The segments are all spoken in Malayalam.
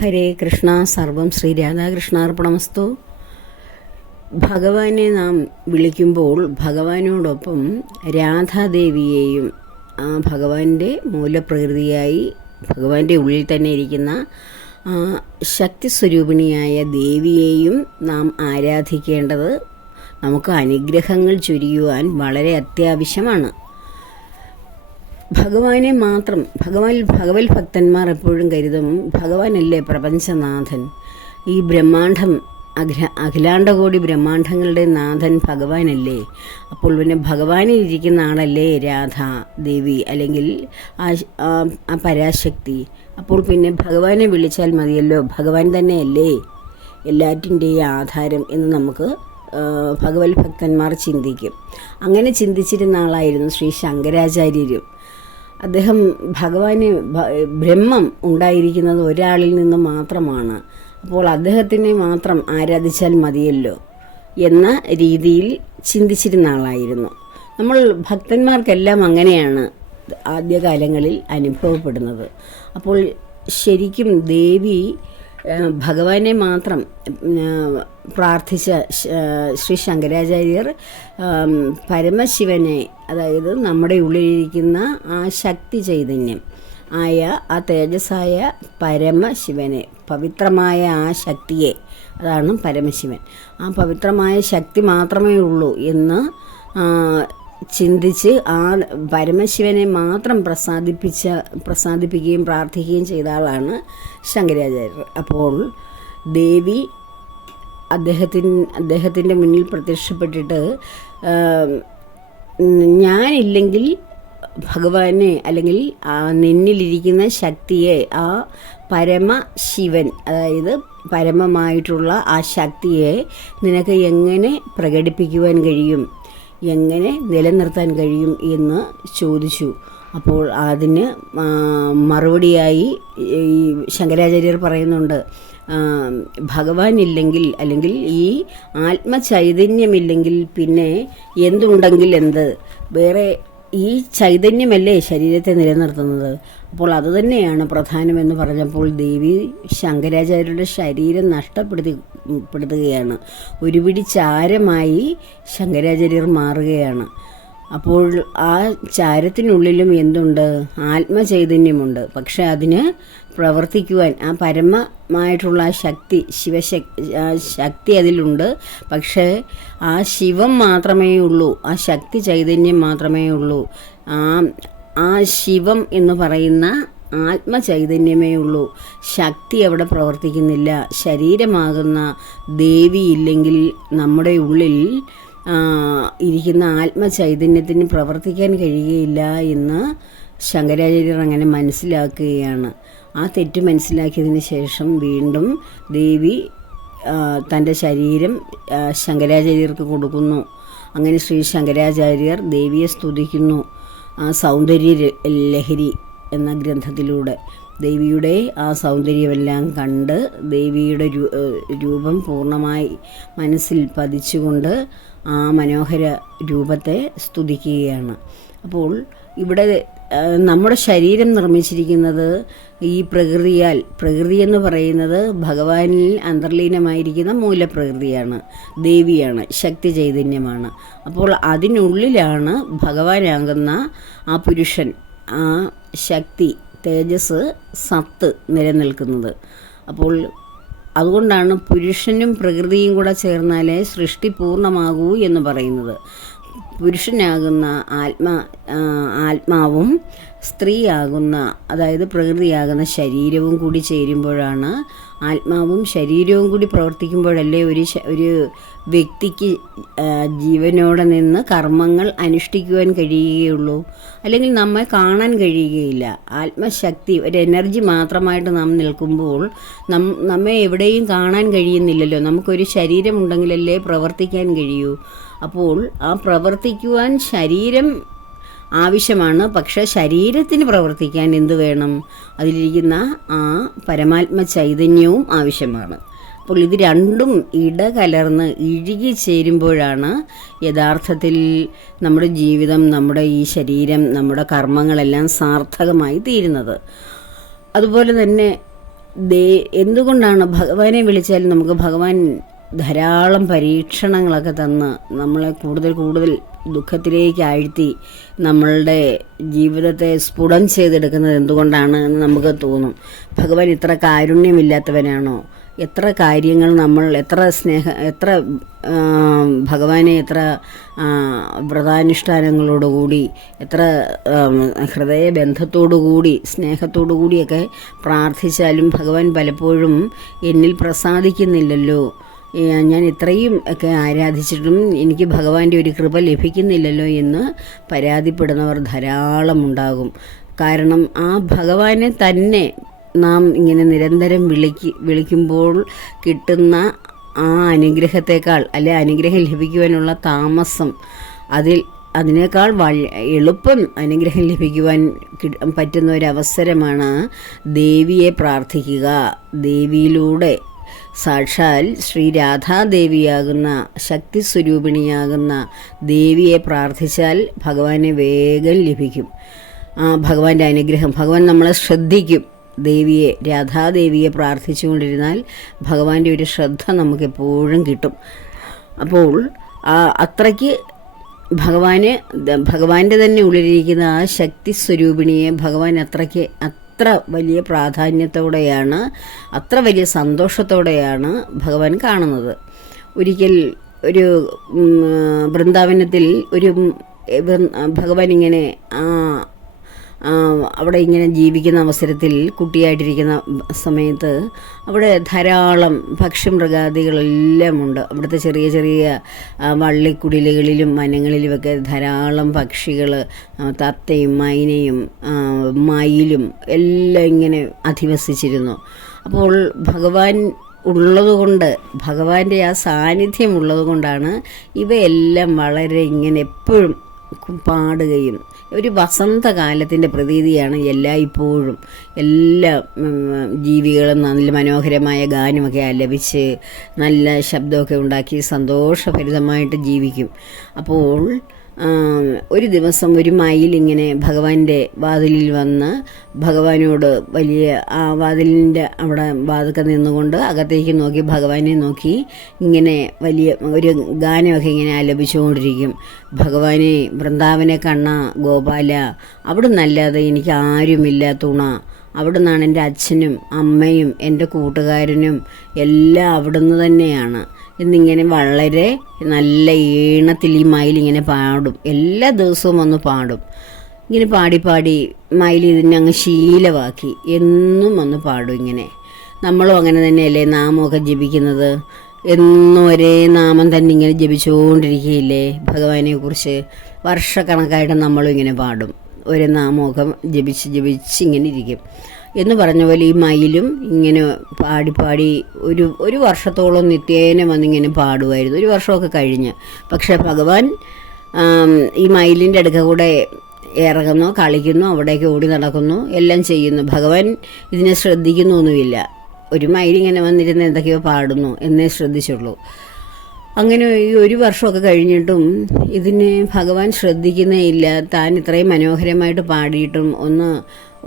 ഹരേ കൃഷ്ണ. സർവം ശ്രീ രാധാകൃഷ്ണാർപ്പണമസ്തു. ഭഗവാനെ നാം വിളിക്കുമ്പോൾ ഭഗവാനോടൊപ്പം രാധാദേവിയെയും ആ ഭഗവാന്റെ മൂലപ്രകൃതിയായി ഭഗവാന്റെ ഉള്ളിൽ തന്നെ ഇരിക്കുന്ന ശക്തിസ്വരൂപിണിയായ ദേവിയെയും നാം ആരാധിക്കേണ്ടത് നമുക്ക് അനുഗ്രഹങ്ങൾ ചൊരിയുവാൻ വളരെ അത്യാവശ്യമാണ്. ഭഗവാനെ മാത്രം ഭഗവത് ഭക്തന്മാർ എപ്പോഴും കരുതും ഭഗവാനല്ലേ പ്രപഞ്ചനാഥൻ, ഈ ബ്രഹ്മാണ്ഡം അഖിലാണ്ടകോടി ബ്രഹ്മാണ്ഡങ്ങളുടെ നാഥൻ ഭഗവാനല്ലേ, അപ്പോൾ പിന്നെ ഭഗവാനിൽ ഇരിക്കുന്ന ആളല്ലേ രാധാ ദേവി അല്ലെങ്കിൽ ആ പരാശക്തി, അപ്പോൾ പിന്നെ ഭഗവാനെ വിളിച്ചാൽ മതിയല്ലോ, ഭഗവാൻ തന്നെയല്ലേ എല്ലാറ്റിൻ്റെയും ആധാരം എന്ന് നമുക്ക് ഭഗവത് ഭക്തന്മാർ ചിന്തിക്കും. അങ്ങനെ ചിന്തിച്ചിരുന്ന ആളായിരുന്നു ശ്രീ ശങ്കരാചാര്യരും. അദ്ദേഹം ഭഗവാന് ബ്രഹ്മം ഉണ്ടായിരിക്കുന്നത് ഒരാളിൽ നിന്ന് മാത്രമാണ്, അപ്പോൾ അദ്ദേഹത്തിനെ മാത്രം ആരാധിച്ചാൽ മതിയല്ലോ എന്ന രീതിയിൽ ചിന്തിച്ചിരുന്ന ആളായിരുന്നു. നമ്മൾ ഭക്തന്മാർക്കെല്ലാം അങ്ങനെയാണ് ആദ്യകാലങ്ങളിൽ അനുഭവപ്പെടുന്നത്. അപ്പോൾ ശരിക്കും ദേവി ഭഗവാനെ മാത്രം പ്രാർത്ഥിച്ച ശ്രീ ശങ്കരാചാര്യർ പരമശിവനെ, അതായത് നമ്മുടെ ഉള്ളിലിരിക്കുന്ന ആ ശക്തി ചൈതന്യം ആയ ആ തേജസ്സായ പരമശിവനെ, പവിത്രമായ ആ ശക്തിയെ, അതാണ് പരമശിവൻ, ആ പവിത്രമായ ശക്തി മാത്രമേ ഉള്ളൂ എന്ന് ചിന്തിച്ച് ആ പരമശിവനെ മാത്രം പ്രസാദിപ്പിക്കുകയും പ്രാർത്ഥിക്കുകയും ചെയ്ത ആളാണ് ശങ്കരാചാര്യർ. അപ്പോൾ ദേവി അദ്ദേഹത്തിൻ്റെ മുന്നിൽ പ്രത്യക്ഷപ്പെട്ടിട്ട് ഞാനില്ലെങ്കിൽ ഭഗവാനെ അല്ലെങ്കിൽ നിന്നിലിരിക്കുന്ന ശക്തിയെ, ആ പരമശിവൻ, അതായത് പരമമായിട്ടുള്ള ആ ശക്തിയെ നിനക്ക് എങ്ങനെ പ്രകടിപ്പിക്കുവാൻ കഴിയും, എങ്ങനെ നിലനിർത്താൻ കഴിയും എന്ന് ചോദിച്ചു. അപ്പോൾ അതിന് മറുപടിയായി ഈ ശങ്കരാചാര്യർ പറയുന്നുണ്ട്, ഭഗവാൻ ഇല്ലെങ്കിൽ അല്ലെങ്കിൽ ഈ ആത്മചൈതന്യമില്ലെങ്കിൽ പിന്നെ എന്തുണ്ടെങ്കിൽ എന്ത്, വേറെ ഈ ചൈതന്യമല്ലേ ശരീരത്തെ നിലനിർത്തുന്നത്, അപ്പോൾ അതുതന്നെയാണ് പ്രധാനമെന്ന് പറഞ്ഞപ്പോൾ ദേവി ശങ്കരാചാര്യരുടെ ശരീരം നഷ്ടപ്പെടുത്തുകയാണ്. ഒരുപിടി ചാരമായി ശങ്കരാചാര്യർ മാറുകയാണ്. അപ്പോൾ ആ ചാരത്തിനുള്ളിലും എന്തുണ്ട്, ആത്മചൈതന്യമുണ്ട്. പക്ഷെ അതിന് പ്രവർത്തിക്കുവാൻ ആ പരമമായിട്ടുള്ള ശക്തി, ശക്തി അതിലുണ്ട്. പക്ഷേ ആ ശിവം മാത്രമേ ഉള്ളൂ, ആ ശക്തി ചൈതന്യം മാത്രമേ ഉള്ളൂ. ആ ശിവം എന്ന് പറയുന്ന ആത്മചൈതന്യമേ ഉള്ളൂ, ശക്തി അവിടെ പ്രവർത്തിക്കുന്നില്ല. ശരീരമാകുന്ന ദേവി ഇല്ലെങ്കിൽ നമ്മുടെ ഉള്ളിൽ ഇരിക്കുന്ന ആത്മചൈതന്യത്തിന് പ്രവർത്തിക്കാൻ കഴിയുകയില്ല എന്ന് ശങ്കരാചാര്യർ അങ്ങനെ മനസ്സിലാക്കുകയാണ്. ആ തെറ്റ് മനസ്സിലാക്കിയതിന് ശേഷം വീണ്ടും ദേവി തൻ്റെ ശരീരം ശങ്കരാചാര്യർക്ക് കൊടുക്കുന്നു. അങ്ങനെ ശ്രീ ശങ്കരാചാര്യർ ദേവിയെ സ്തുതിക്കുന്നു സൗന്ദര്യ ലഹരി എന്ന ഗ്രന്ഥത്തിലൂടെ. ദേവിയുടെ ആ സൗന്ദര്യമെല്ലാം കണ്ട് ദേവിയുടെ രൂപം പൂർണ്ണമായി മനസ്സിൽ പതിച്ചുകൊണ്ട് ആ മനോഹര രൂപത്തെ സ്തുതിക്കുകയാണ്. അപ്പോൾ ഇവിടെ നമ്മുടെ ശരീരം നിർമ്മിച്ചിരിക്കുന്നത് ഈ പ്രകൃതിയാൽ. പ്രകൃതി എന്ന് പറയുന്നത് ഭഗവാനിൽ അന്തർലീനമായിരിക്കുന്ന മൂലപ്രകൃതിയാണ്, ദേവിയാണ്, ശക്തി ചൈതന്യമാണ്. അപ്പോൾ അതിനുള്ളിലാണ് ഭഗവാനാകുന്ന ആ പുരുഷൻ, ആ ശക്തി, തേജസ്, സത്ത് നിലനിൽക്കുന്നത്. അപ്പോൾ അതുകൊണ്ടാണ് പുരുഷനും പ്രകൃതിയും കൂടെ ചേർന്നാലേ സൃഷ്ടി പൂർണ്ണമാകൂ എന്ന് പറയുന്നത്. പുരുഷനാകുന്ന ആത്മാവും സ്ത്രീയാകുന്ന, അതായത് പ്രകൃതിയാകുന്ന ശരീരവും കൂടി ചേരുമ്പോഴാണ്, ആത്മാവും ശരീരവും കൂടി പ്രവർത്തിക്കുമ്പോഴല്ലേ ഒരു വ്യക്തിക്ക് ജീവനോടെ നിന്ന് കർമ്മങ്ങൾ അനുഷ്ഠിക്കുവാൻ കഴിയുകയുള്ളൂ. അല്ലെങ്കിൽ നമ്മെ കാണാൻ കഴിയുകയില്ല. ആത്മശക്തി ഒരു എനർജി മാത്രമായിട്ട് നാം നിൽക്കുമ്പോൾ നമ്മെ എവിടെയും കാണാൻ കഴിയുന്നില്ലല്ലോ. നമുക്കൊരു ശരീരമുണ്ടെങ്കിലല്ലേ പ്രവർത്തിക്കാൻ കഴിയൂ. അപ്പോൾ ആ പ്രവർത്തിക്കുവാൻ ശരീരം ആവശ്യമാണ്. പക്ഷെ ശരീരത്തിന് പ്രവർത്തിക്കാൻ എന്ത് വേണം, അതിലിരിക്കുന്ന ആ പരമാത്മ ചൈതന്യവും ആവശ്യമാണ്. അപ്പോൾ ഇത് രണ്ടും ഇടകലർന്ന് ഇഴുകി ചേരുമ്പോഴാണ് യഥാർത്ഥത്തിൽ നമ്മുടെ ജീവിതം, നമ്മുടെ ഈ ശരീരം, നമ്മുടെ കർമ്മങ്ങളെല്ലാം സാർത്ഥകമായി തീരുന്നത്. അതുപോലെ തന്നെ എന്തുകൊണ്ടാണ് ഭഗവാനെ വിളിച്ചാൽ നമുക്ക് ഭഗവാൻ ധാരാളം പരീക്ഷണങ്ങളൊക്കെ തന്ന് നമ്മളെ കൂടുതൽ കൂടുതൽ ദുഃഖത്തിലേക്ക് ആഴ്ത്തി നമ്മളുടെ ജീവിതത്തെ സ്ഫുടം ചെയ്തെടുക്കുന്നത് എന്തുകൊണ്ടാണ് എന്ന് നമുക്ക് തോന്നും. ഭഗവാൻ ഇത്ര കാരുണ്യമില്ലാത്തവനാണോ? എത്ര കാര്യങ്ങൾ നമ്മൾ എത്ര ഭഗവാനെ എത്ര വ്രതാനുഷ്ഠാനങ്ങളോടുകൂടി, എത്ര ഹൃദയബന്ധത്തോടുകൂടി സ്നേഹത്തോടുകൂടിയൊക്കെ പ്രാർത്ഥിച്ചാലും ഭഗവാൻ പലപ്പോഴും എന്നിൽ പ്രസാദിക്കുന്നില്ലല്ലോ, ഞാൻ ഇത്രയും ഒക്കെ ആരാധിച്ചിട്ടും എനിക്ക് ഭഗവാന്റെ ഒരു കൃപ ലഭിക്കുന്നില്ലല്ലോ എന്ന് പരാതിപ്പെടുന്നവർ ധാരാളം ഉണ്ടാകും. കാരണം ആ ഭഗവാനെ തന്നെ നാം ഇങ്ങനെ നിരന്തരം വിളിക്കുമ്പോൾ കിട്ടുന്ന ആ അനുഗ്രഹത്തെക്കാൾ, അല്ലെ അനുഗ്രഹം ലഭിക്കുവാനുള്ള താമസം, അതിനേക്കാൾ എളുപ്പം അനുഗ്രഹം ലഭിക്കുവാൻ പറ്റുന്ന ഒരവസരമാണ് ദേവിയെ പ്രാർത്ഥിക്കുക. ദേവിയിലൂടെ സാക്ഷാൽ ശ്രീ രാധാദേവിയാകുന്ന ശക്തി സ്വരൂപിണിയാകുന്ന ദേവിയെ പ്രാർത്ഥിച്ചാൽ ഭഗവാനെ വേഗം ലഭിക്കും. ഭഗവാന്റെ അനുഗ്രഹം, ഭഗവാൻ നമ്മളെ ശ്രദ്ധിക്കും. ദേവിയെ, രാധാദേവിയെ പ്രാർത്ഥിച്ചുകൊണ്ടിരുന്നാൽ ഭഗവാന്റെ ഒരു ശ്രദ്ധ നമുക്കെപ്പോഴും കിട്ടും. അപ്പോൾ അത്രയ്ക്ക് ഭഗവാന്റെ തന്നെ ഉള്ളിലിരിക്കുന്ന ആ ശക്തി സ്വരൂപിണിയെ ഭഗവാൻ അത്ര വലിയ പ്രാധാന്യത്തോടെയാണ്, അത്ര വലിയ സന്തോഷത്തോടെയാണ് ഭഗവാൻ കാണുന്നത്. ഒരിക്കൽ ഒരു വൃന്ദാവനത്തിൽ ഭഗവാൻ ഇങ്ങനെ അവിടെ ഇങ്ങനെ ജീവിക്കുന്ന അവസരത്തിൽ, കുട്ടിയായിട്ടിരിക്കുന്ന സമയത്ത് അവിടെ ധാരാളം പക്ഷിമൃഗാദികളെല്ലാം ഉണ്ട്. അവിടുത്തെ ചെറിയ ചെറിയ വള്ളിക്കുടിലുകളിലും വനങ്ങളിലുമൊക്കെ ധാരാളം പക്ഷികൾ, തത്തയും മൈനയും മയിലും എല്ലാം ഇങ്ങനെ അധിവസിച്ചിരുന്നു. അപ്പോൾ ഭഗവാൻ ഉള്ളതുകൊണ്ട്, ഭഗവാന്റെ ആ സാന്നിധ്യം ഉള്ളതുകൊണ്ടാണ് ഇവയെല്ലാം വളരെ ഇങ്ങനെ എപ്പോഴും പാടുകയും, ഒരു വസന്തകാലത്തിൻ്റെ പ്രതീതിയാണ് എല്ലായ്പ്പോഴും. എല്ലാ ജീവികളും നല്ല മനോഹരമായ ഗാനമൊക്കെ ആലപിച്ച് നല്ല ശബ്ദമൊക്കെ ഉണ്ടാക്കി സന്തോഷഭരിതമായിട്ട് ജീവിക്കും. അപ്പോൾ ഒരു ദിവസം ഒരു മയിൽ ഇങ്ങനെ ഭഗവാന്റെ വാതിലിൽ വന്ന് ഭഗവാനോട് ആ വാതിലിൻ്റെ അവിടെ വാതിൽക്ക നിന്നുകൊണ്ട് അകത്തേക്ക് നോക്കി ഭഗവാനെ നോക്കി ഇങ്ങനെ വലിയ ഒരു ഗാനമൊക്കെ ഇങ്ങനെ ആലപിച്ചുകൊണ്ടിരിക്കും. ഭഗവാനെ, വൃന്ദാവനെ കണ്ണ ഗോപാല, അവിടെ നല്ലാതെ എനിക്ക് ആരുമില്ല തുണ, അവിടെ നിന്നാണ് എൻ്റെ അച്ഛനും അമ്മയും എൻ്റെ കൂട്ടുകാരനും എല്ലാം അവിടുന്ന് തന്നെയാണ് എന്നിങ്ങനെ വളരെ നല്ല ഈണത്തിൽ ഈ മയിലിങ്ങനെ പാടും. എല്ലാ ദിവസവും വന്ന് പാടും. ഇങ്ങനെ പാടി മയിൽ ഇതിനെ അങ്ങ് ശീലമാക്കി എന്നും വന്ന് പാടും. ഇങ്ങനെ നമ്മളും അങ്ങനെ തന്നെയല്ലേ നാമമൊക്കെ ജപിക്കുന്നത്? എന്നും ഒരേ നാമം തന്നെ ഇങ്ങനെ ജപിച്ചുകൊണ്ടിരിക്കുകയില്ലേ ഭഗവാനെക്കുറിച്ച്? വർഷക്കണക്കായിട്ട് നമ്മളും ഇങ്ങനെ പാടും, ഒരേ നാമമൊക്കെ ജപിച്ച് ഇങ്ങനെ ഇരിക്കും. എന്ന് പറഞ്ഞ പോലെ ഈ മയിലും ഇങ്ങനെ പാടി ഒരു വർഷത്തോളം നിത്യേന വന്നിങ്ങനെ പാടുമായിരുന്നു. ഒരു വർഷമൊക്കെ കഴിഞ്ഞ്. പക്ഷെ ഭഗവാൻ ഈ മയിലിൻ്റെ അടുക്ക കൂടെ ഇറങ്ങുന്നു, കളിക്കുന്നു, അവിടേക്ക് ഓടി നടക്കുന്നു, എല്ലാം ചെയ്യുന്നു. ഭഗവാൻ ഇതിനെ ശ്രദ്ധിക്കുന്നൊന്നുമില്ല. ഒരു മയിലിങ്ങനെ വന്നിരുന്ന് എന്തൊക്കെയോ പാടുന്നു എന്നേ ശ്രദ്ധിച്ചുള്ളൂ. അങ്ങനെ ഈ ഒരു വർഷമൊക്കെ കഴിഞ്ഞിട്ടും ഇതിനെ ഭഗവാൻ ശ്രദ്ധിക്കുന്നേ ഇല്ല. താൻ ഇത്രയും മനോഹരമായിട്ട് പാടിയിട്ടും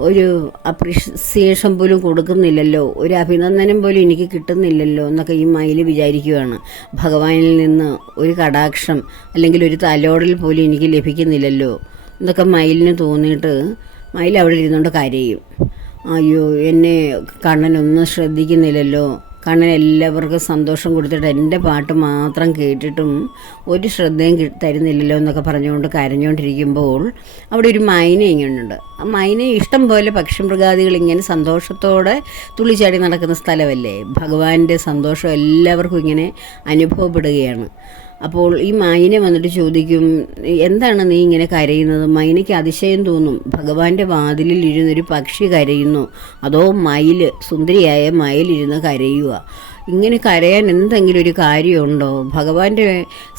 ഒരു അപ്രിസിയേഷൻ പോലും കൊടുക്കുന്നില്ലല്ലോ, ഒരു അഭിനന്ദനം പോലും എനിക്ക് കിട്ടുന്നില്ലല്ലോ എന്നൊക്കെ ഈ മയിൽ വിചാരിക്കുകയാണ്. ഭഗവാനിൽ നിന്ന് ഒരു കടാക്ഷം അല്ലെങ്കിൽ ഒരു തലോടൽ പോലും എനിക്ക് ലഭിക്കുന്നില്ലല്ലോ എന്നൊക്കെ മയിലിന് തോന്നിയിട്ട് മയിൽ അവിടെ ഇരുന്നുകൊണ്ട് കരയും. അയ്യോ, എന്നെ കണ്ണനൊന്നും ശ്രദ്ധിക്കുന്നില്ലല്ലോ, കണ്ണൻ എല്ലാവർക്കും സന്തോഷം കൊടുത്തിട്ട് എൻ്റെ പാട്ട് മാത്രം കേട്ടിട്ടും ഒരു ശ്രദ്ധയും തരുന്നില്ലല്ലോ എന്നൊക്കെ പറഞ്ഞുകൊണ്ട് കരഞ്ഞുകൊണ്ടിരിക്കുമ്പോൾ അവിടെ ഒരു മൈന ഇങ്ങനെയുണ്ട്. ആ മൈന ഇഷ്ടം പോലെ പക്ഷിമൃഗാദികൾ ഇങ്ങനെ സന്തോഷത്തോടെ തുള്ളിച്ചാടി നടക്കുന്ന സ്ഥലമല്ലേ. ഭഗവാന്റെ സന്തോഷം എല്ലാവർക്കും ഇങ്ങനെ അനുഭവപ്പെടുകയാണ്. അപ്പോൾ ഈ മൈന വന്നിട്ട് ചോദിക്കും, എന്താണ് നീ ഇങ്ങനെ കരയുന്നത്? മൈനയ്ക്ക് അതിശയം തോന്നും. ഭഗവാന്റെ വാതിലിൽ ഇരുന്നൊരു പക്ഷി കരയുന്നു, അതോ സുന്ദരിയായ മയിലിരുന്ന് കരയുക? ഇങ്ങനെ കരയാൻ എന്തെങ്കിലും ഒരു കാര്യമുണ്ടോ? ഭഗവാന്റെ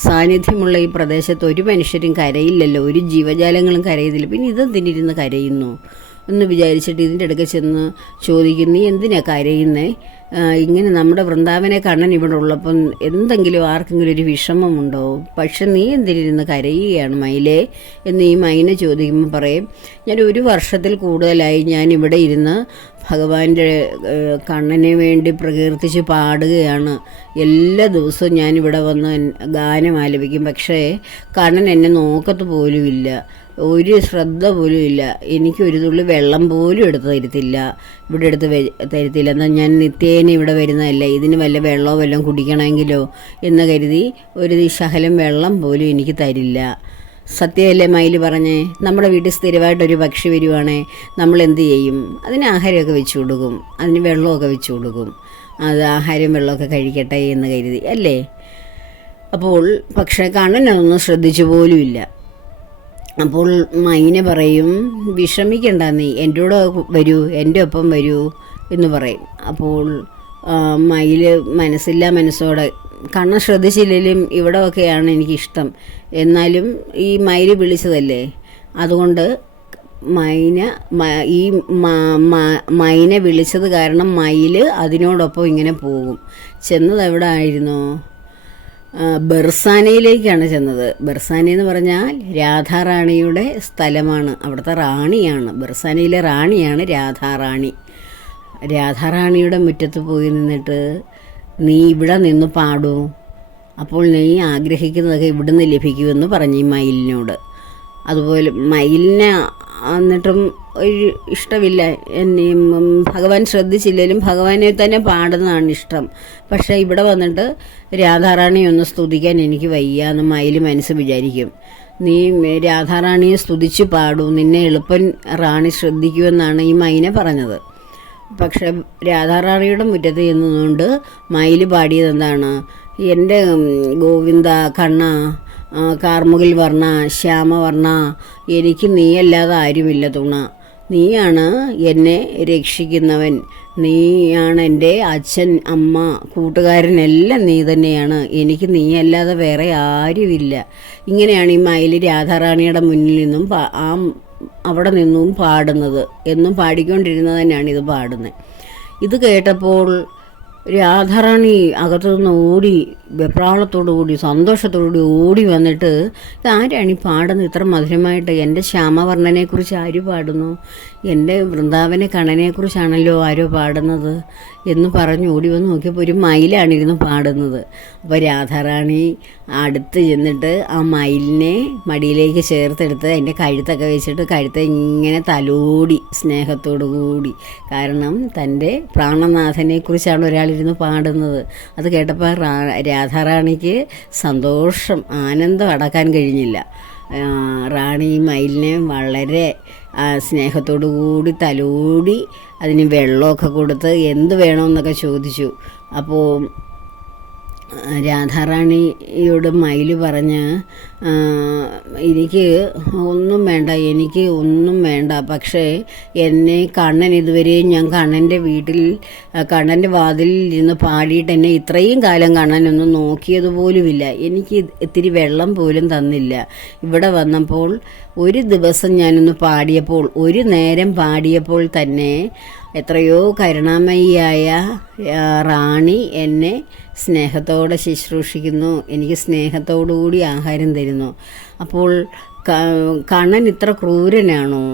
സാന്നിധ്യമുള്ള ഈ പ്രദേശത്ത് ഒരു മനുഷ്യരും കരയില്ലല്ലോ, ഒരു ജീവജാലങ്ങളും കരയുന്നില്ല, പിന്നെ ഇതെന്തിനിരുന്ന് കരയുന്നു എന്ന് വിചാരിച്ചിട്ട് ഇതിൻ്റെ അടുക്ക ചെന്ന് ചോദിക്കും, നീ എന്തിനാ കരയുന്നേ? ഇങ്ങനെ നമ്മുടെ വൃന്ദാവനെ കണ്ണൻ ഇവിടെ ഉള്ളപ്പം എന്തെങ്കിലും ആർക്കെങ്കിലും ഒരു വിഷമമുണ്ടോ? പക്ഷെ നീ എന്തിനിരുന്ന് കരയുകയാണ് മയിലേ എന്ന് ഈ മൈന ചോദിക്കുമ്പോൾ പറയും, ഞാൻ 1 വർഷത്തിൽ കൂടുതലായി ഞാൻ ഇവിടെ ഇരുന്ന് ഭഗവാന്റെ കണ്ണന് വേണ്ടി പ്രകീർത്തിച്ച് പാടുകയാണ്. എല്ലാ ദിവസവും ഞാനിവിടെ വന്ന് ഗാനം ആലപിക്കും. പക്ഷേ കണ്ണൻ എന്നെ നോക്കത്ത് പോലുമില്ല, ഒരു ശ്രദ്ധ പോലും ഇല്ല. എനിക്കൊരു തുള്ളി വെള്ളം പോലും എടുത്ത് തരത്തില്ല, ഇവിടെ എടുത്ത് തരത്തില്ല. എന്നാൽ ഞാൻ നിത്യേന ഇവിടെ വരുന്നതല്ല, ഇതിന് വല്ല വെള്ളമോ വല്ലതും കുടിക്കണമെങ്കിലോ എന്ന് കരുതി ഒരു ശകലം വെള്ളം പോലും എനിക്ക് തരില്ല. സത്യമല്ലേ മയിൽ പറഞ്ഞേ? നമ്മുടെ വീട്ടിൽ സ്ഥിരമായിട്ടൊരു പക്ഷി വരുവാണേ നമ്മൾ എന്ത് ചെയ്യും? അതിന് ആഹാരമൊക്കെ വെച്ച് കൊടുക്കും, അതിന് വെള്ളമൊക്കെ വെച്ച് കൊടുക്കും. അത് ആഹാരം വെള്ളമൊക്കെ കഴിക്കട്ടെ എന്ന് കരുതി അല്ലേ? അപ്പോൾ പക്ഷേ കണ്ണൻ അതൊന്നും ശ്രദ്ധിച്ചു പോലുമില്ല. അപ്പോൾ മൈന പറയും, വിഷമിക്കണ്ട, നീ എൻ്റെ കൂടെ വരൂ, എൻ്റെ ഒപ്പം വരൂ എന്ന് പറയും. അപ്പോൾ മയിൽ മനസ്സില്ലാ മനസ്സോടെ, കണ്ണൻ ശ്രദ്ധിച്ചില്ലെങ്കിലും ഇവിടെ ഒക്കെയാണ് എനിക്കിഷ്ടം, എന്നാലും ഈ മയിൽ വിളിച്ചതല്ലേ, അതുകൊണ്ട് മൈന വിളിച്ചത് കാരണം മയിൽ അതിനോടൊപ്പം ഇങ്ങനെ പോകും. ചെന്നത് എവിടെ ആയിരുന്നു? ബർസാനയിലേക്കാണ് ചെന്നത്. ബർസാന എന്ന് പറഞ്ഞാൽ രാധാറാണിയുടെ സ്ഥലമാണ്, അവിടുത്തെ റാണിയാണ്. ബർസാനയിലെ റാണിയാണ് രാധാറാണി. രാധാറാണിയുടെ മുറ്റത്ത് പോയി നിന്നിട്ട്, നീ ഇവിടെ നിന്ന് പാടൂ, അപ്പോൾ നീ ആഗ്രഹിക്കുന്നതൊക്കെ ഇവിടുന്ന് ലഭിക്കുമെന്ന് പറഞ്ഞു ഈ മയിലിനോട്. അതുപോലെ മയിലിനെ എന്നിട്ടും ഒരു ഇഷ്ടമില്ല, ഭഗവാൻ ശ്രദ്ധിച്ചില്ലെങ്കിലും ഭഗവാനെ തന്നെ പാടുന്നതാണ് ഇഷ്ടം. പക്ഷേ ഇവിടെ വന്നിട്ട് രാധാറാണിയെ ഒന്ന് സ്തുതിക്കാൻ എനിക്ക് വയ്യ എന്ന് മയിൽ മനസ്സ് വിചാരിക്കും. നീ രാധാറാണിയെ സ്തുതിച്ച് പാടൂ, നിന്നെ എളുപ്പം റാണി ശ്രദ്ധിക്കുമെന്നാണ് ഈ മൈന പറഞ്ഞത്. പക്ഷെ രാധാറാണിയുടെ മുറ്റത്ത് ചെന്നുകൊണ്ട് മയിൽ പാടിയത് എന്താണ്? എൻ്റെ ഗോവിന്ദ കണ്ണ, കാർമുകിൽ വർണ്ണ, ശ്യാമവർണ്ണ, എനിക്ക് നീയല്ലാതെ ആരുമില്ല തുണ, നീയാണ് എന്നെ രക്ഷിക്കുന്നവൻ, നീയാണ് എൻ്റെ അച്ഛൻ, അമ്മ, കൂട്ടുകാരനെല്ലാം നീ തന്നെയാണ്, എനിക്ക് നീയല്ലാതെ വേറെ ആരുമില്ല. ഇങ്ങനെയാണ് ഈ മയിൽ രാധാറാണിയുടെ മുന്നിൽ നിന്നും അവിടെ നിന്നും പാടുന്നത്. എന്നും പാടിക്കൊണ്ടിരുന്നത് തന്നെയാണ് ഇത് പാടുന്നത്. ഇത് കേട്ടപ്പോൾ രാധാറാണി അകത്തുനിന്ന് ഓടി, വെപ്രാളത്തോടു കൂടി സന്തോഷത്തോടുകൂടി ഓടി വന്നിട്ട്, ഇതാരാണ് ഈ പാടുന്നത് ഇത്ര മധുരമായിട്ട്? എൻ്റെ ശ്യാമവർണ്ണനെക്കുറിച്ച് ആര് പാടുന്നു? എൻ്റെ വൃന്ദാവനെ കണ്ണനെക്കുറിച്ചാണല്ലോ ആരോ പാടുന്നത് എന്ന് പറഞ്ഞ് ഓടി വന്ന് നോക്കിയപ്പോൾ ഒരു മയിലാണിരുന്നു പാടുന്നത്. അപ്പോൾ രാധാറാണി അടുത്ത് ചെന്നിട്ട് ആ മയിലിനെ മടിയിലേക്ക് ചേർത്തെടുത്ത് അതിൻ്റെ കഴുത്തൊക്കെ വെച്ചിട്ട് കഴുത്തെ ഇങ്ങനെ തലോടി സ്നേഹത്തോടു കൂടി. കാരണം തൻ്റെ പ്രാണനാഥനെക്കുറിച്ചാണ് ഒരാളിരുന്ന് പാടുന്നത്. അത് കേട്ടപ്പോൾ രാധാറാണിക്ക് സന്തോഷം, ആനന്ദം അടക്കാൻ കഴിഞ്ഞില്ല. റാണി മയിലിനെ വളരെ സ്നേഹത്തോടു കൂടി തലോടി അതിന് വെള്ളമൊക്കെ കൊടുത്ത് എന്ത് വേണമെന്നൊക്കെ ചോദിച്ചു. അപ്പോൾ രാധാറാണിയോട് മയിൽ പറഞ്ഞ്, എനിക്ക് ഒന്നും വേണ്ട, എനിക്ക് ഒന്നും വേണ്ട, പക്ഷേ എന്നെ കണ്ണൻ ഇതുവരെയും ഞാൻ കണ്ണൻ്റെ വീട്ടിൽ കണ്ണൻ്റെ വാതിലിൽ ഇരുന്ന് പാടിയിട്ട് എന്നെ ഇത്രയും കാലം കണ്ണനൊന്നും നോക്കിയതുപോലുമില്ല, എനിക്ക് ഇത്തിരി വെള്ളം പോലും തന്നില്ല. ഇവിടെ വന്നപ്പോൾ ഒരു ദിവസം ഞാനൊന്ന് പാടിയപ്പോൾ, ഒരു നേരം പാടിയപ്പോൾ തന്നെ എത്രയോ കരുണാമയിയായ റാണി എന്നെ സ്നേഹത്തോടെ ശുശ്രൂഷിക്കുന്നു, എനിക്ക് സ്നേഹത്തോടുകൂടി ആഹാരം തരുന്നു. അപ്പോൾ കണ്ണൻ ഇത്ര ക്രൂരനാണോ?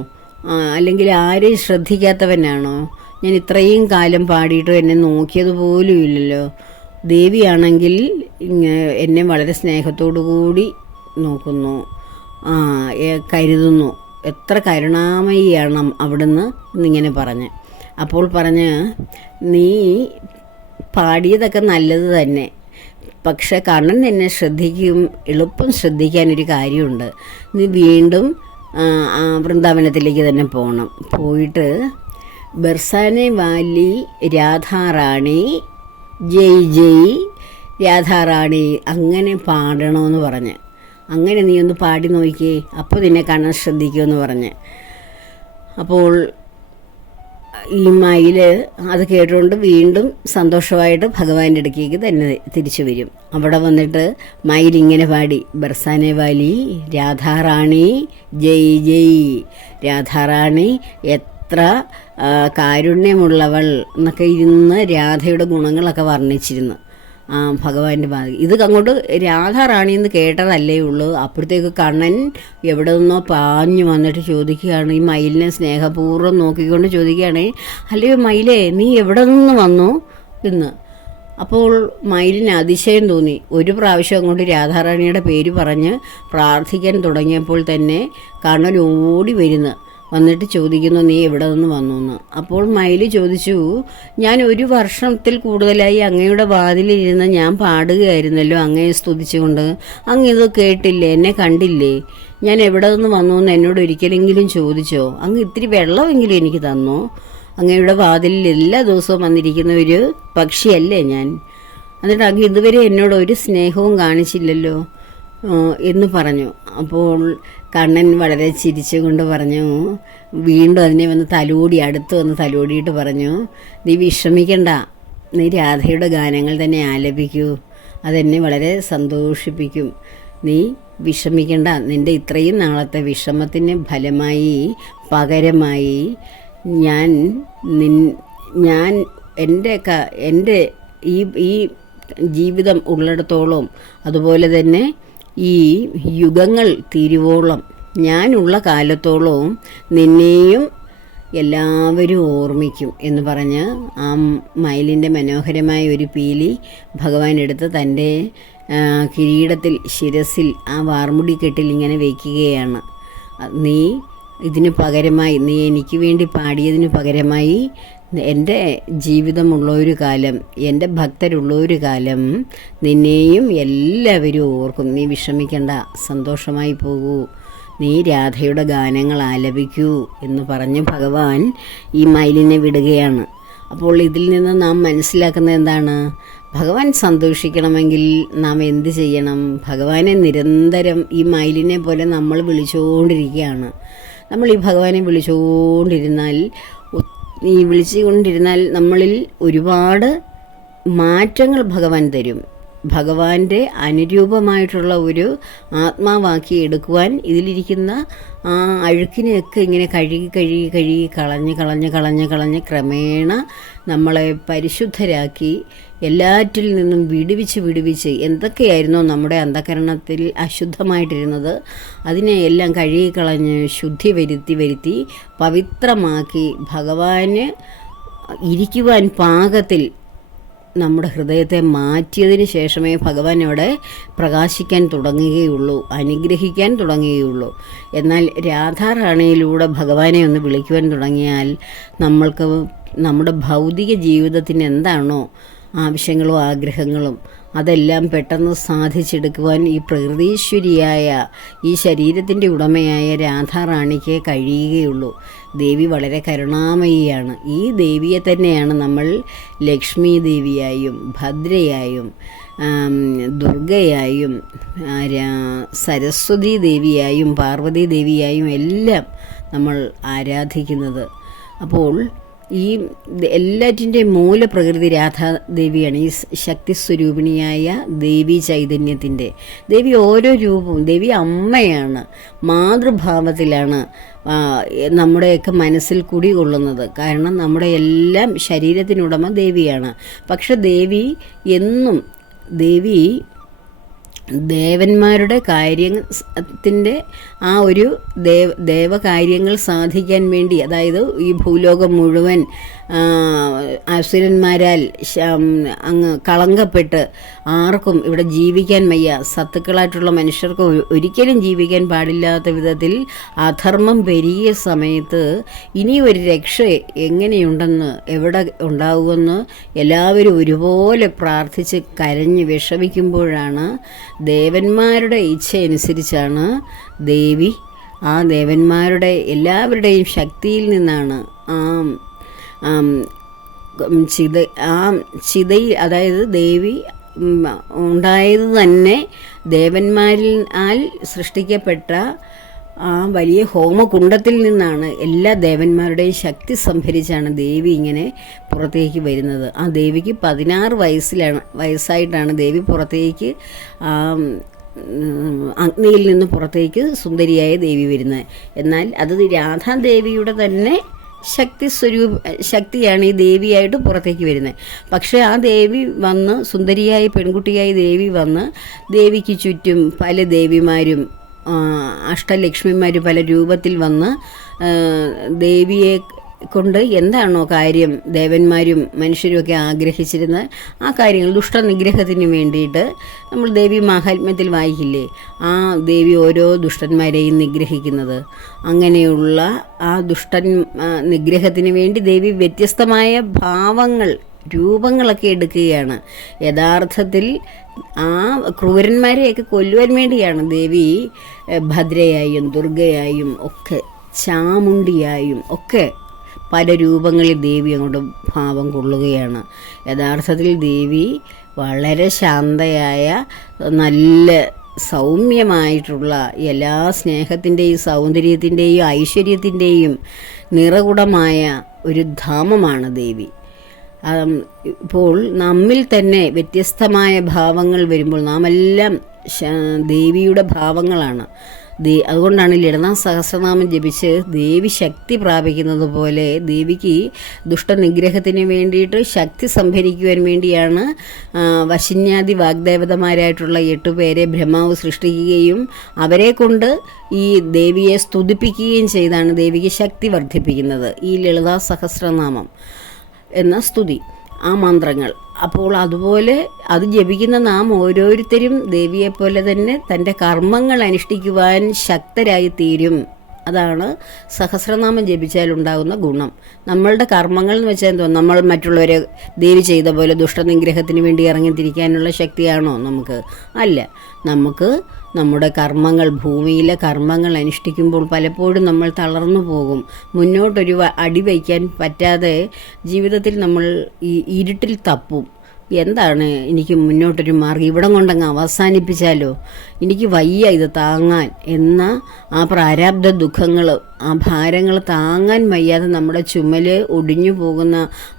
അല്ലെങ്കിൽ ആരെയും ശ്രദ്ധിക്കാത്തവനാണോ? ഞാൻ ഇത്രയും കാലം പാടിയിട്ടും എന്നെ നോക്കിയത് പോലും ഇല്ലല്ലോ. ദേവിയാണെങ്കിൽ എന്നെ വളരെ സ്നേഹത്തോടു കൂടി നോക്കുന്നു, കരുതുന്നു. എത്ര കരുണാമയിയാണ് അവിടുന്ന് എന്നിങ്ങനെ പറഞ്ഞ്. അപ്പോൾ പറഞ്ഞ്, നീ പാടിയതൊക്കെ നല്ലത് തന്നെ, പക്ഷെ കണ്ണൻ എന്നെ ശ്രദ്ധിക്കും, എളുപ്പം ശ്രദ്ധിക്കാനൊരു കാര്യമുണ്ട്. നീ വീണ്ടും വൃന്ദാവനത്തിലേക്ക് തന്നെ പോകണം. പോയിട്ട് ബർസാനെ വാലി രാധാറാണി ജയ് ജയ് രാധാറാണി അങ്ങനെ പാടണമെന്ന് പറഞ്ഞ്. അങ്ങനെ നീ ഒന്ന് പാടി നോക്കിയേ, അപ്പോൾ നിന്നെ കണ്ണൻ ശ്രദ്ധിക്കുമെന്ന് പറഞ്ഞ്. അപ്പോൾ ഈ മയിൽ അത് കേട്ടുകൊണ്ട് വീണ്ടും സന്തോഷമായിട്ട് ഭഗവാന്റെ അടുക്കേക്ക് തന്നെ തിരിച്ചു വരും. അവിടെ വന്നിട്ട് മയിൽ ഇങ്ങനെ പാടി, ബർസാനെ വാലി രാധാറാണി ജയ് ജയ് രാധാറാണി, എത്ര കാരുണ്യമുള്ളവൾ എന്നൊക്കെ ഇരുന്ന് രാധയുടെ ഗുണങ്ങളൊക്കെ വർണ്ണിച്ചിരുന്നു ഭഗവാന്റെ ഭാഗം. ഇത് അങ്ങോട്ട് രാധാറാണിയെന്ന് കേട്ടതല്ലേ ഉള്ളൂ. അപ്പോഴത്തേക്ക് കണ്ണൻ എവിടെ നിന്നോ പാഞ്ഞു വന്നിട്ട് ചോദിക്കുകയാണ്, ഈ മയിലിനെ സ്നേഹപൂർവ്വം നോക്കിക്കൊണ്ട് ചോദിക്കുകയാണ്, അല്ലയോ മയിലേ, നീ എവിടെ നിന്ന് വന്നു എന്ന്. അപ്പോൾ മയിലിന് അതിശയം തോന്നി. ഒരു പ്രാവശ്യം അങ്ങോട്ട് രാധാറാണിയുടെ പേര് പറഞ്ഞ് പ്രാർത്ഥിക്കാൻ തുടങ്ങിയപ്പോൾ തന്നെ കണ്ണൻ ഓടി വന്നിട്ട് ചോദിക്കുന്നു, നീ എവിടെ നിന്ന് വന്നു എന്ന്. അപ്പോൾ മയിൽ ചോദിച്ചു, ഞാൻ 1 വർഷത്തിൽ കൂടുതലായി അങ്ങയുടെ വാതിലിരുന്ന് ഞാൻ പാടുകയായിരുന്നല്ലോ അങ്ങയെ സ്തുതിച്ചുകൊണ്ട്. അങ്ങ് ഇത് കേട്ടില്ലേ, എന്നെ കണ്ടില്ലേ? ഞാൻ എവിടെ നിന്ന് വന്നു എന്ന് എന്നോട് ഒരിക്കലെങ്കിലും ചോദിച്ചോ? അങ്ങ് ഇത്തിരി വെള്ളമെങ്കിലും എനിക്ക് തന്നോ? അങ്ങയുടെ വാതിലിൽ എല്ലാ ദിവസവും വന്നിരിക്കുന്ന ഒരു പക്ഷിയല്ലേ ഞാൻ? എന്നിട്ട് അങ്ങ് ഇതുവരെ എന്നോട് ഒരു സ്നേഹവും കാണിച്ചില്ലല്ലോ എന്ന് പറഞ്ഞു. അപ്പോൾ കണ്ണൻ വളരെ ചിരിച്ചുകൊണ്ട് പറഞ്ഞു, വീണ്ടും അതിനെ അടുത്ത് വന്ന് തലോടിയിട്ട് പറഞ്ഞു, നീ വിഷമിക്കണ്ട, നീ രാധയുടെ ഗാനങ്ങൾ തന്നെ ആലപിക്കൂ, അതെന്നെ വളരെ സന്തോഷിപ്പിക്കും. നീ വിഷമിക്കണ്ട, നിൻ്റെ ഇത്രയും നാളത്തെ വിഷമത്തിന് പകരമായി ഞാൻ എൻ്റെ ഈ ജീവിതം ഉള്ളിടത്തോളം, അതുപോലെ തന്നെ ഈ യുഗങ്ങൾ തീരുവോളം, ഞാനുള്ള കാലത്തോളവും നിന്നെയും എല്ലാവരും ഓർമ്മിക്കും എന്ന് പറഞ്ഞ് ആ മയിലിൻ്റെ മനോഹരമായ ഒരു പീലി ഭഗവാൻ എടുത്ത് തൻ്റെ കിരീടത്തിൽ, ശിരസിൽ, ആ വാർമുടിക്കെട്ടിൽ ഇങ്ങനെ വയ്ക്കുകയാണ്. നീ ഇതിന് പകരമായി, നീ എനിക്ക് വേണ്ടി പാടിയതിന് പകരമായി എൻ്റെ ജീവിതമുള്ള ഒരു കാലം, എൻ്റെ ഭക്തരുള്ള ഒരു കാലം നിന്നെയും എല്ലാവരും ഓർക്കും. നീ വിഷമിക്കണ്ട, സന്തോഷമായി പോകൂ, നീ രാധയുടെ ഗാനങ്ങൾ ആലപിക്കൂ എന്ന് പറഞ്ഞ് ഭഗവാൻ ഈ മയിലിനെ വിടുകയാണ്. അപ്പോൾ ഇതിൽ നിന്ന് നാം മനസ്സിലാക്കുന്നത് എന്താണ്? ഭഗവാൻ സന്തോഷിക്കണമെങ്കിൽ നാം എന്ത് ചെയ്യണം? ഭഗവാനെ നിരന്തരം ഈ മയിലിനെ പോലെ നമ്മൾ വിളിച്ചുകൊണ്ടിരിക്കുകയാണ്. നമ്മൾ ഈ ഭഗവാനെ വിളിച്ചുകൊണ്ടിരുന്നാൽ നമ്മളിൽ ഒരുപാട് മാറ്റങ്ങൾ ഭഗവാൻ തരും. ഭഗവാന്റെ അനുരൂപമായിട്ടുള്ള ഒരു ആത്മാവാക്കി എടുക്കുവാൻ ഇതിലിരിക്കുന്ന ആ അഴുക്കിനെയൊക്കെ ഇങ്ങനെ കഴുകി കളഞ്ഞ് ക്രമേണ നമ്മളെ പരിശുദ്ധരാക്കി എല്ലാറ്റിൽ നിന്നും വിടുവിച്ച് എന്തൊക്കെയായിരുന്നോ നമ്മുടെ അന്ധകരണത്തിൽ അശുദ്ധമായിട്ടിരുന്നത് അതിനെ എല്ലാം കഴുകിക്കളഞ്ഞ് ശുദ്ധി വരുത്തി പവിത്രമാക്കി ഭഗവാന് ഇരിക്കുവാൻ പാകത്തിൽ നമ്മുടെ ഹൃദയത്തെ മാറ്റിയതിന് ശേഷമേ ഭഗവാൻ അവിടെ പ്രകാശിക്കാൻ തുടങ്ങുകയുള്ളൂ, അനുഗ്രഹിക്കാൻ തുടങ്ങുകയുള്ളൂ. എന്നാൽ രാധാറാണിയിലൂടെ ഭഗവാനെ ഒന്ന് വിളിക്കുവാൻ തുടങ്ങിയാൽ നമ്മൾക്ക് നമ്മുടെ ഭൗതിക ജീവിതത്തിന് എന്താണോ ആവശ്യങ്ങളും ആഗ്രഹങ്ങളും അതെല്ലാം പെട്ടെന്ന് സാധിച്ചെടുക്കുവാൻ ഈ പ്രകൃതീശ്വരിയായ ഈ ശരീരത്തിൻ്റെ ഉടമയായ രാധാറാണിക്ക് കഴിയുകയുള്ളൂ. ദേവി വളരെ കരുണാമയിയാണ്. ഈ ദേവിയെ തന്നെയാണ് നമ്മൾ ലക്ഷ്മി ദേവിയായും ഭദ്രയായും ദുർഗയായും സരസ്വതി ദേവിയായും പാർവതി ദേവിയായും എല്ലാം നമ്മൾ ആരാധിക്കുന്നത്. അപ്പോൾ ഈ എല്ലാറ്റിൻ്റെയും മൂലപ്രകൃതി രാധാദേവിയാണ്. ഈ ശക്തി സ്വരൂപിണിയായ ദേവി ചൈതന്യത്തിൻ്റെ ദേവി ഓരോ രൂപവും ദേവി അമ്മയാണ്, മാതൃഭാവത്തിലാണ് നമ്മുടെയൊക്കെ മനസ്സിൽ കുടികൊള്ളുന്നത്. കാരണം നമ്മുടെ എല്ലാം ശരീരത്തിനുടമ ദേവിയാണ്. പക്ഷെ ദേവി ദേവന്മാരുടെ കാര്യത്തിൻ്റെ ആ ഒരു ദേവകാര്യങ്ങൾ സാധിക്കാൻ വേണ്ടി, അതായത് ഈ ഭൂലോകം മുഴുവൻ അസുരന്മാരാൽ അങ്ങ് കളങ്കപ്പെട്ട് ആർക്കും ഇവിടെ ജീവിക്കാൻ വയ്യ, സത്തുക്കളായിട്ടുള്ള മനുഷ്യർക്ക് ഒരിക്കലും ജീവിക്കാൻ പാടില്ലാത്ത വിധത്തിൽ അധർമ്മം പെരുകിയ സമയത്ത് ഇനി ഒരു രക്ഷ എങ്ങനെയുണ്ടെന്ന്, എവിടെ ഉണ്ടാകുമെന്ന് എല്ലാവരും ഒരുപോലെ പ്രാർത്ഥിച്ച് കരഞ്ഞ് വിഷമിക്കുമ്പോഴാണ് ദേവന്മാരുടെ ഇച്ഛയനുസരിച്ചാണ് ദേവി, ആ ദേവന്മാരുടെ എല്ലാവരുടെയും ശക്തിയിൽ നിന്നാണ് ചിതയിൽ, അതായത് ദേവി ഉണ്ടായത് തന്നെ ദേവന്മാരിൽ സൃഷ്ടിക്കപ്പെട്ട ആ വലിയ ഹോമകുണ്ടത്തിൽ നിന്നാണ്. എല്ലാ ദേവന്മാരുടെയും ശക്തി സംഭരിച്ചാണ് ദേവി ഇങ്ങനെ പുറത്തേക്ക് വരുന്നത്. ആ ദേവിക്ക് 16 വയസ്സായിട്ടാണ് ദേവി പുറത്തേക്ക് അഗ്നിയിൽ നിന്ന് പുറത്തേക്ക് സുന്ദരിയായ ദേവി വരുന്നത്. എന്നാൽ അത് രാധാദേവിയുടെ തന്നെ ശക്തിയാണ് ഈ ദേവിയായിട്ട് പുറത്തേക്ക് വരുന്നത്. പക്ഷേ ആ ദേവി വന്ന്, സുന്ദരിയായി പെൺകുട്ടിയായി ദേവി വന്ന്, ദേവിക്ക് ചുറ്റും പല ദേവിമാരും അഷ്ടലക്ഷ്മിമാർ പല രൂപത്തിൽ വന്ന് ദേവിയെ കൊണ്ട് എന്താണോ കാര്യം ദേവന്മാരും മനുഷ്യരുമൊക്കെ ആഗ്രഹിച്ചിരുന്നത് ആ കാര്യങ്ങൾ ദുഷ്ടനിഗ്രഹത്തിന് വേണ്ടിയിട്ട് നമ്മൾ ദേവി മാഹാത്മ്യത്തിൽ വായിക്കില്ലേ, ആ ദേവി ഓരോ ദുഷ്ടന്മാരെയും നിഗ്രഹിക്കുന്നത്. അങ്ങനെയുള്ള ആ നിഗ്രഹത്തിന് വേണ്ടി ദേവി വ്യത്യസ്തമായ രൂപങ്ങളൊക്കെ എടുക്കുകയാണ്. യഥാർത്ഥത്തിൽ ആ ക്രൂരന്മാരെയൊക്കെ കൊല്ലുവാൻ വേണ്ടിയാണ് ദേവി ഭദ്രയായും ദുർഗയായും ഒക്കെ ചാമുണ്ടിയായും ഒക്കെ പല രൂപങ്ങളിൽ ദേവി അങ്ങോട്ട് ഭാവം കൊള്ളുകയാണ്. യഥാർത്ഥത്തിൽ ദേവി വളരെ ശാന്തയായ, നല്ല സൗമ്യമായിട്ടുള്ള, എല്ലാ സ്നേഹത്തിൻ്റെയും സൗന്ദര്യത്തിൻ്റെയും ഐശ്വര്യത്തിൻ്റെയും നിറകുടമായ ഒരു ധാമമാണ് ദേവി. ഇപ്പോൾ നമ്മിൽ തന്നെ വ്യത്യസ്തമായ ഭാവങ്ങൾ വരുമ്പോൾ നാം എല്ലാം ദേവിയുടെ ഭാവങ്ങളാണ്. അതുകൊണ്ടാണ് ലളിതാ സഹസ്രനാമം ജപിച്ച് ദേവി ശക്തി പ്രാപിക്കുന്നത് പോലെ ദേവിക്ക് ദുഷ്ടനിഗ്രഹത്തിന് വേണ്ടിയിട്ട് ശക്തി സംഭരിക്കുവാൻ വേണ്ടിയാണ് വശിന്യാദി വാഗ്ദേവതമാരായിട്ടുള്ള 8 പേരെ ബ്രഹ്മാവ് സൃഷ്ടിക്കുകയും അവരെ കൊണ്ട് ഈ ദേവിയെ സ്തുതിപ്പിക്കുകയും ചെയ്താണ് ദേവിക്ക് ശക്തി വർദ്ധിപ്പിക്കുന്നത് ഈ ലളിതാ സഹസ്രനാമം എന്ന സ്തുതി, ആ മന്ത്രങ്ങൾ. അപ്പോൾ അതുപോലെ അത് ജപിക്കുന്ന നാം ഓരോരുത്തരും ദേവിയെപ്പോലെ തന്നെ തൻ്റെ കർമ്മങ്ങൾ അനുഷ്ഠിക്കുവാൻ ശക്തരായി തീരും. അതാണ് സഹസ്രനാമം ജപിച്ചാലുണ്ടാകുന്ന ഗുണം. നമ്മളുടെ കർമ്മങ്ങൾ എന്ന് വെച്ചാൽ എന്തോ, നമ്മൾ മറ്റുള്ളവരെ ദേവി ചെയ്ത പോലെ ദുഷ്ടനിഗ്രഹത്തിന് വേണ്ടി ഇറങ്ങിത്തിരിക്കാനുള്ള ശക്തിയാണോ നമുക്ക്? അല്ല. നമുക്ക് നമ്മുടെ കർമ്മങ്ങൾ, ഭൂമിയിലെ കർമ്മങ്ങൾ അനുഷ്ഠിക്കുമ്പോൾ പലപ്പോഴും നമ്മൾ തളർന്നു പോകും. മുന്നോട്ടൊരു അടി വയ്ക്കാൻ പറ്റാതെ ജീവിതത്തിൽ നമ്മൾ ഈ ഇരുട്ടിൽ തപ്പും. എന്താണ് എനിക്ക് മുന്നോട്ടൊരു മാർഗ്ഗം, ഇവിടം കൊണ്ടങ്ങ് അവസാനിപ്പിച്ചാലോ, എനിക്ക് വയ്യ ഇത് താങ്ങാൻ എന്ന ആ പ്രാരാബ്ധ ദുഃഖങ്ങൾ, ആ ഭാരങ്ങൾ താങ്ങാൻ വയ്യാതെ നമ്മുടെ ചുമല് ഒടിഞ്ഞു പോകുന്ന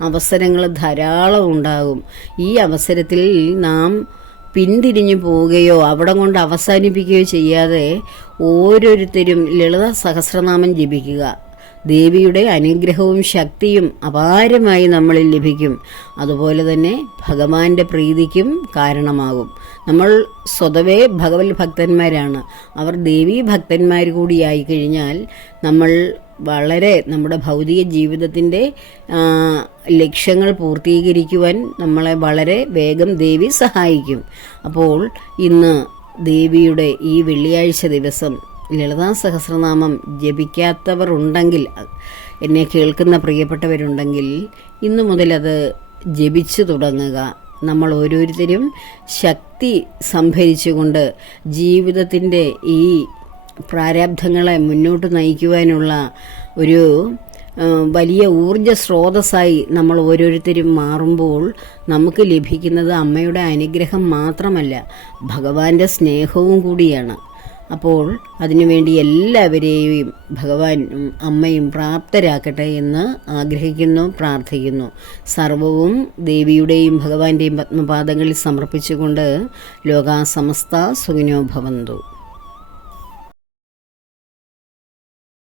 അവസരങ്ങൾ ധാരാളം ഉണ്ടാകും. ഈ അവസരത്തിൽ നാം പിന്തിരിഞ്ഞു പോവുകയോ അവിടം കൊണ്ട് അവസാനിപ്പിക്കുകയോ ചെയ്യാതെ ഓരോരുത്തരും ലളിതാ സഹസ്രനാമം ജപിക്കുക. ദേവിയുടെ അനുഗ്രഹവും ശക്തിയും അപാരമായി നമ്മളിൽ ലഭിക്കും. അതുപോലെ തന്നെ ഭഗവാന്റെ പ്രീതിക്കും കാരണമാകും. നമ്മൾ സ്വതവേ ഭഗവത് ഭക്തന്മാരാണ്. അവർ ദേവീ ഭക്തന്മാർ കൂടിയായി കഴിഞ്ഞാൽ നമ്മൾ വളരെ നമ്മുടെ ഭൗതിക ജീവിതത്തിൻ്റെ ലക്ഷ്യങ്ങൾ പൂർത്തീകരിക്കുവാൻ നമ്മളെ വളരെ വേഗം ദേവി സഹായിക്കും. അപ്പോൾ ഇന്ന് ദേവിയുടെ ഈ വെള്ളിയാഴ്ച ദിവസം ലളിതാ സഹസ്രനാമം ജപിക്കാത്തവർ ഉണ്ടെങ്കിൽ, എന്നെ കേൾക്കുന്ന പ്രിയപ്പെട്ടവരുണ്ടെങ്കിൽ ഇന്നു മുതൽ അത് ജപിച്ചു തുടങ്ങുക. നമ്മൾ ഓരോരുത്തരും ശക്തി സംഭരിച്ചുകൊണ്ട് ജീവിതത്തിൻ്റെ ഈ പ്രാരാബ്ധങ്ങളെ മുന്നോട്ട് നയിക്കുവാനുള്ള ഒരു വലിയ ഊർജ സ്രോതസ്സായി നമ്മൾ ഓരോരുത്തരും മാറുമ്പോൾ നമുക്ക് ലഭിക്കുന്നത് അമ്മയുടെ അനുഗ്രഹം മാത്രമല്ല, ഭഗവാന്റെ സ്നേഹവും കൂടിയാണ്. അപ്പോൾ അതിനുവേണ്ടി എല്ലാവരെയും ഭഗവാൻ അമ്മയും പ്രാപ്തരാക്കട്ടെ എന്ന് ആഗ്രഹിക്കുന്നു, പ്രാർത്ഥിക്കുന്നു. സർവവും ദേവിയുടെയും ഭഗവാന്റെയും പത്മപാദങ്ങളിൽ സമർപ്പിച്ചുകൊണ്ട് ലോകാ സമസ്ത സുഖിനോ ഭവന്തു.